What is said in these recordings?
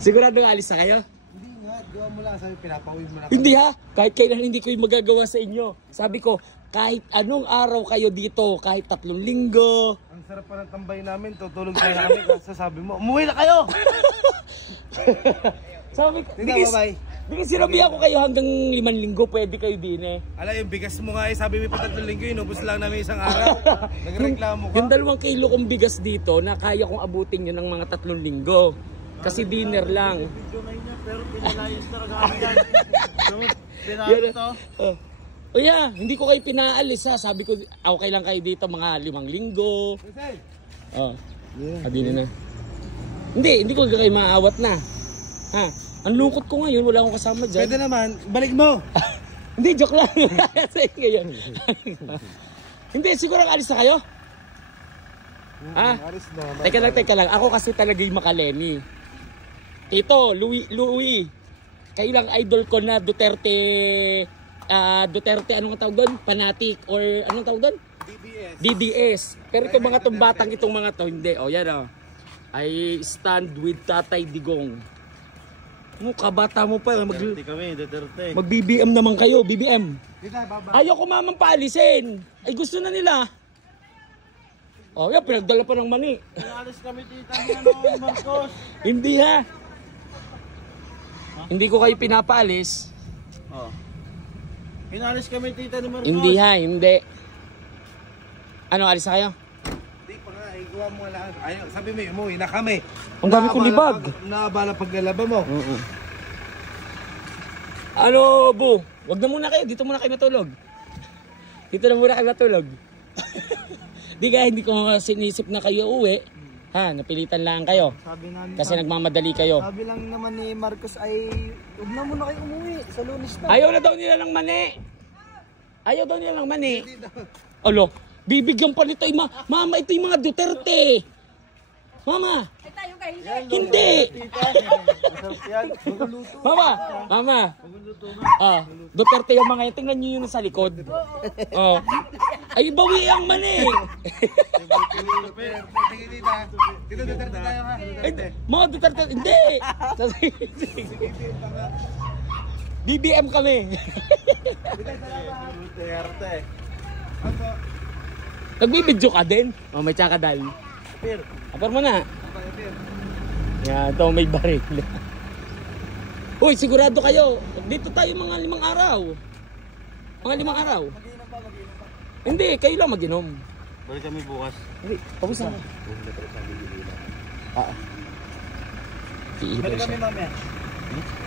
Sigurado alis na kayo? Hindi nga, gawa mo lang. Sabi, pinapawin mo lang. Hindi ha, kahit kailan hindi ko yung magagawa sa inyo. Sabi ko, kahit anong araw kayo dito, kahit 3 linggo. Ang sarap pa ng tambay namin, tutulog tayo namin. Kasi sabi mo, umuwi na kayo! Sabi ko, Hindi na, bye-bye. Bigyan sinabi ako kayo hanggang 5 linggo, pwede kayo din eh. Ala, yung bigas mo nga eh, sabi mo pa 3 linggo, inubos lang namin isang araw. Nagreklamo ka. Yung 2 kilo kong bigas dito, na kaya kong abutin yun ng mga 3 linggo. Kasi dinner lang. Video ngayon niya, pero pinalayas talaga kami yan. Pinalo to. O yeah, hindi ko kayo pinaalis ha. Sabi ko, okay lang kayo dito mga 5 linggo. Oh, sabi na. Hindi ko kayo maawat na. Ha? Ang lungkot ko ngayon, wala akong kasama dyan. Pwede naman, balik mo. Hindi, joke lang. Ngayon. Hindi, siguro alis na kayo? Alis na. Teka lang. Ako kasi talaga yung makaleni. Ito, Louie. Kayo lang idol ko na Duterte, anong tawag doon? Fanatic or anong tawag doon? DDS. Pero itong mga batang itong mga to, hindi. O yan o. I stand with Tatay Digong. Kabata mo pa. Mag-BBM naman kayo, BBM. Ayaw ko mamang paalisin. Ay gusto na nila. O yan, pinagdala pa ng mani. Pinalis kami tita ni Marcos. Hindi ha. Hindi ko kayo pinapaalis. Pinalis kami tita ni Marcos. Hindi ha, hindi. Ano, alis na kayo? Hindi pa nga, igawa mo lang. Ayaw, sabi mo, umuwi na kami. Ang dami kong libag. Naabala paglalaba mo. Ano, Bu? Wag na muna kayo. Dito muna kayo matulog. Dito na muna kayo matulog. Hindi ko sinisip na kayo uwi. Ha, napilitan lang kayo. Kasi nagmamadali kayo. Sabi lang naman ni Marcos ay huwag na muna kayo umuwi sa Lunes na. Ayaw na daw nila ng mani. Ayaw daw nila ng mani. Alo, bibigyan pa nito. Mama, ito yung mga Duterte. Mama. Hindi. Mama. Duterte yung mga yan. Tingnan nyo yun sa likod. Ay, bawi ang mani. Dito Duterte tayo ha. Mga Duterte, hindi. BBM kami. Duterte. Nagbibidyo ka din? O, may tsakadal. Apar mo na. Yan, ito may baril. Uy, sigurado kayo. Dito tayo mga 5 araw. Mga 5 araw. Hindi, kayo lang mag-inom. Balik kami bukas. Hindi, pawis na. Balik kami mamaya.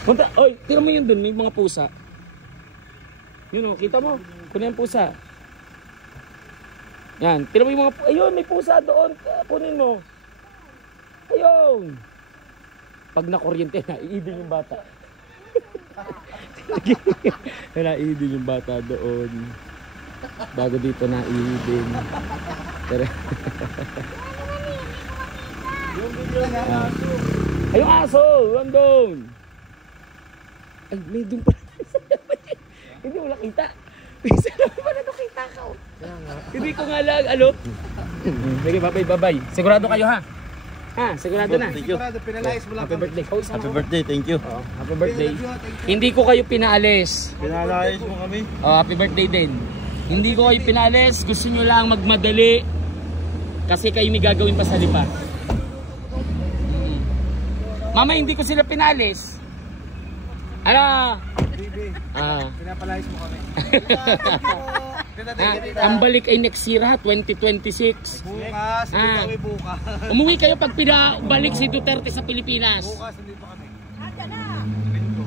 Punta, oy, tira mo yun dun, may mga pusa. Yun o, kita mo. Kunin yung pusa. Yan, tira mo yung mga, ayun, may pusa doon. Kunin mo. Ayun. Pag nakuryente na, iidin yung bata. Naiidin yung bata doon. Bago dito na iidin. Pero yung aso, doon. Ay, may doon pa. Hindi mo nakita. Saan ba na nakita ka? Hindi ko nga lang, sige, bye-bye. Sigurado kayo ha? Ha, sigurado na. Thank you. Pinalayas mo lang. Happy birthday. Happy birthday, thank you. Happy birthday. Hindi ko kayo pinaalis. Pinalayas mo kami. Happy birthday din. Hindi ko kayo pinaalis. Gusto nyo lang magmadali. Kasi kayo may gagawin pa sa lipa. Mama, hindi ko sila pinaalis. Pinapalayas mo kami. Ang balik ay next year ha, 2026. Bukas, hindi kami bukas. Umuwi kayo pag pinabalik si Duterte sa Pilipinas. Bukas, nandito kami.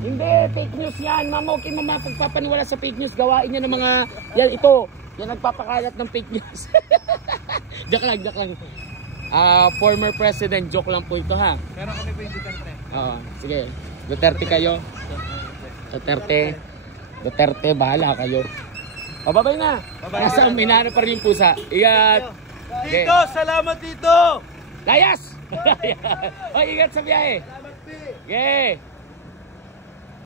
Hindi, fake news yan. Mama, okay mama, pagpapaniwala sa fake news, gawain niya ng mga, yan ito, yan nagpapakalat ng fake news. Joke lang. Former president, joke lang po ito ha. Pero kami po yung Duterte. Oo, sige. Duterte kayo. Duterte, bahala kayo. Babay na. Nasa minano pa rin yung pusa. Ingat. Tito, salamat Tito. Layas! Ingat sa biyahe. Salamat, Pi. Okay.